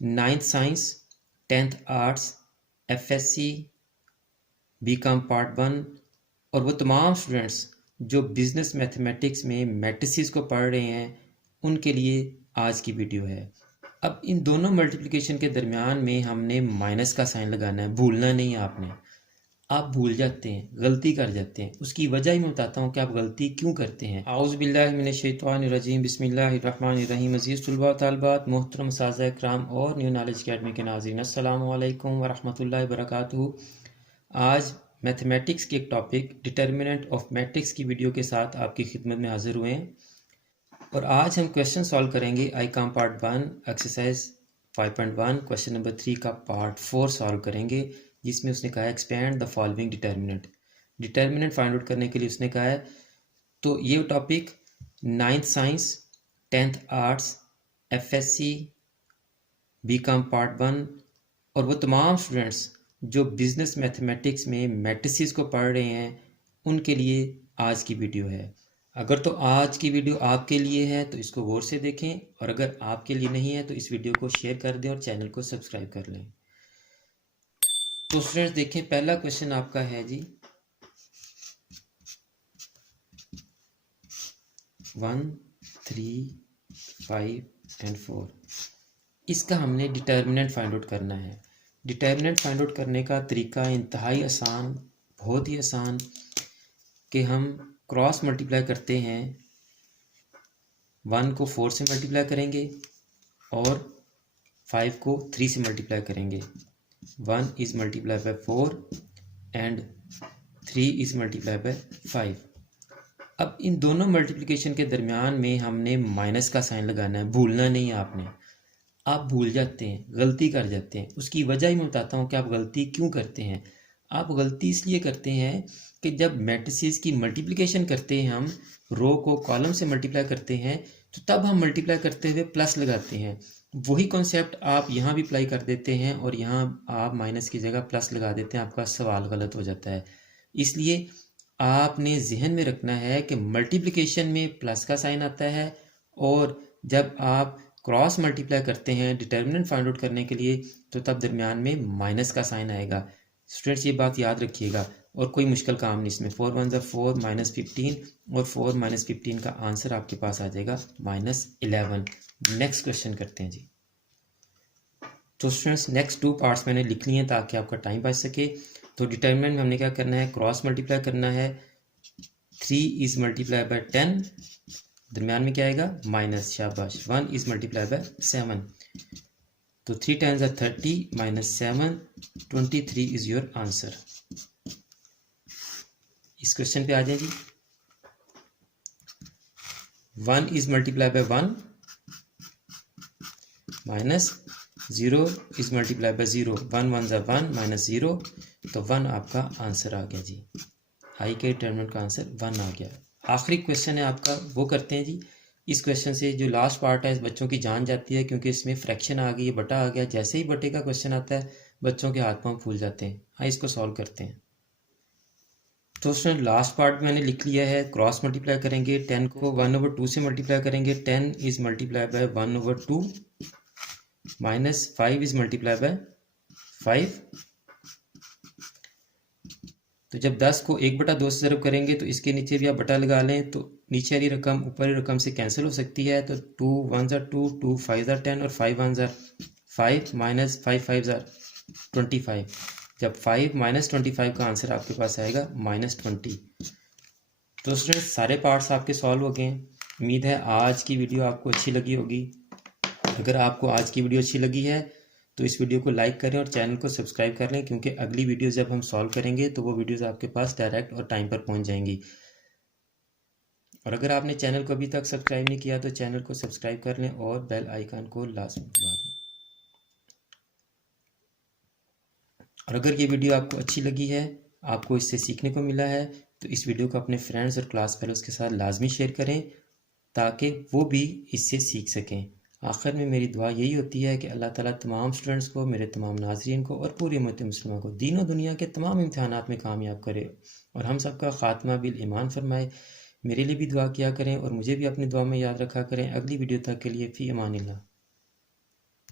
9th science, 10th arts, FSC, BCom part 1 और वो तमाम स्टूडेंट्स जो बिज़नेस मैथमेटिक्स में मैट्रिसेस को पढ़ रहे हैं उनके लिए आज की वीडियो है। अब इन दोनों मल्टीप्लिकेशन के दरमियान में हमने माइनस का साइन लगाना है, भूलना नहीं है आपने। आप भूल जाते हैं, गलती कर जाते हैं, उसकी वजह ही मैं बताता हूँ कि आप गलती क्यों करते हैं। आउज़ुबिल्लाहि मिनश्शैतानिर्रजीम, बिस्मिल्लाहिर्रहमानिर्रहीम। अज़ीज़ तलबा तलबात, मोहतरम उस्ताज़ इकराम और न्यू नॉलेज अकेडमी के नाज़रीन, अस्सलामु अलैकुम वरहमतुल्लाहि वबरकातुहू। आज मैथमेटिक्स के एक टॉपिक डिटर्मिनेंट ऑफ मैट्रिक्स की वीडियो के साथ आपकी खिदमत में हाजिर हुए हैं और आज हम क्वेश्चन सॉल्व करेंगे Icom part 1 exercise 5.1 question number 3 का पार्ट 4 सॉल्व करेंगे, जिसमें उसने कहा है expand the following determinant find out करने के लिए उसने कहा है। तो ये topic 9th science, 10th arts, FSC, BCom part 1 और वो तमाम स्टूडेंट्स जो बिज़नेस मैथमेटिक्स में मैट्रिसेस को पढ़ रहे हैं उनके लिए आज की वीडियो है। अगर तो आज की वीडियो आपके लिए है तो इसको गौर से देखें और अगर आपके लिए नहीं है तो इस वीडियो को शेयर कर दें और चैनल को सब्सक्राइब कर लें। तो स्टूडेंट्स देखें, पहला क्वेश्चन आपका है जी 1, 3, 5 एंड 4। इसका हमने डिटर्मिनेंट फाइंड आउट करना है। डिटर्मिनेंट फाइंड आउट करने का तरीका इंतहाई आसान, बहुत ही आसान, कि हम क्रॉस मल्टीप्लाई करते हैं। 1 को 4 से मल्टीप्लाई करेंगे और 5 को 3 से मल्टीप्लाई करेंगे। 1 is multiply bye 4 and 3 is multiply bye 5। अब इन दोनों मल्टीप्लिकेशन के दरमियान में हमने माइनस का साइन लगाना है, भूलना नहीं है आपने। आप भूल जाते हैं, गलती कर जाते हैं, उसकी वजह ही मैं बताता हूँ कि आप गलती क्यों करते हैं। आप गलती इसलिए करते हैं कि जब मैट्रिसेस की मल्टीप्लिकेशन करते हैं, हम रो को कॉलम से मल्टीप्लाई करते हैं तो तब हम मल्टीप्लाई करते हुए प्लस लगाते हैं। वही कॉन्सेप्ट आप यहाँ भी अप्लाई कर देते हैं और यहाँ आप माइनस की जगह प्लस लगा देते हैं, आपका सवाल गलत हो जाता है। इसलिए आपने जहन में रखना है कि मल्टीप्लिकेशन में प्लस का साइन आता है और जब आप क्रॉस मल्टीप्लाई करते हैं डिटर्मिनेंट फाइंड आउट करने के लिए तो तब दरमियान में माइनस का साइन आएगा। स्टूडेंट्स ये बात याद रखिएगा और कोई मुश्किल काम नहीं इसमें। 4 1 4 -15 और 4 -15 का आंसर आपके पास आ जाएगा -11। नेक्स्ट क्वेश्चन करते हैं जी। तो स्टूडेंट्स नेक्स्ट 2 पार्ट्स मैंने लिख लिए हैं ताकि आपका टाइम बच सके। तो डिटर्मिनेंट में हमने क्या करना है, क्रॉस मल्टीप्लाई करना है। 3 इज मल्टीप्लाई बाय 10, दरम्यान में क्या आएगा माइनस, शाबाश। 1 इज मल्टीप्लाई बाय 7, तो 3 times are 30 -7, 23 is your answer. इस क्वेश्चन पे आ जाए जी। 1 is multiply by 1 minus 0 is multiply by 0, 1 1 ज़ा 1 -0, तो 1 आपका आंसर आ गया जी। आई के डिटर्मिनेंट का आंसर 1 आ गया। आखिरी क्वेश्चन है आपका, वो करते हैं जी। इस क्वेश्चन से जो लास्ट पार्ट है बच्चों की जान जाती है क्योंकि इसमें फ्रैक्शन आ गई, बटा आ गया। जैसे ही बटे का क्वेश्चन आता है बच्चों के हाथ पांव फूल जाते हैं। हाँ, इसको सॉल्व करते हैं। तो उसमें लास्ट पार्ट मैंने लिख लिया है, क्रॉस मल्टीप्लाई करेंगे। 10 को 1/2 से मल्टीप्लाई करेंगे। 10 is multiply bye 1/2 minus 5 is multiply bye 5। तो जब 10 को 1/2 से ज़रब करेंगे तो इसके नीचे भी आप बटा लगा लें तो नीचे वाली रकम ऊपर वाली रकम से कैंसिल हो सकती है। तो 2 1 ज़ा 2, 2 5 ज़ा 10 और 5 1 ज़ा 5 माइनस 5 5 ज़ा 25। जब 5 -25 का आंसर आपके पास आएगा -20। तो स्टूडेंट्स सारे पार्ट्स आपके सॉल्व हो गए हैं। उम्मीद है आज की वीडियो आपको अच्छी लगी होगी। अगर आपको आज की वीडियो अच्छी लगी है तो इस वीडियो को लाइक करें और चैनल को सब्सक्राइब कर लें, क्योंकि अगली वीडियो जब हम सॉल्व करेंगे तो वो वीडियोस आपके पास डायरेक्ट और टाइम पर पहुंच जाएंगी। और अगर आपने चैनल को अभी तक सब्सक्राइब नहीं किया तो चैनल को सब्सक्राइब कर लें और बेल आइकन को लाजमी दबा दें। और अगर ये वीडियो आपको अच्छी लगी है, आपको इससे सीखने को मिला है, तो इस वीडियो को अपने फ्रेंड्स और क्लास फेलोज़ के साथ लाजमी शेयर करें ताकि वो भी इससे सीख सकें। आखिर में मेरी दुआ यही होती है कि अल्लाह ताला तमाम स्टूडेंट्स को, मेरे तमाम नाज़रीन को और पूरी उम्मत मुस्लिमा को दीन और दुनिया के तमाम इम्तिहानात में कामयाब करे और हम सबका ख़ात्मा बिल ईमान फरमाए। मेरे लिए भी दुआ किया करें और मुझे भी अपनी दुआ में याद रखा करें। अगली वीडियो तक के लिए फ़ी अमानिल्लाह।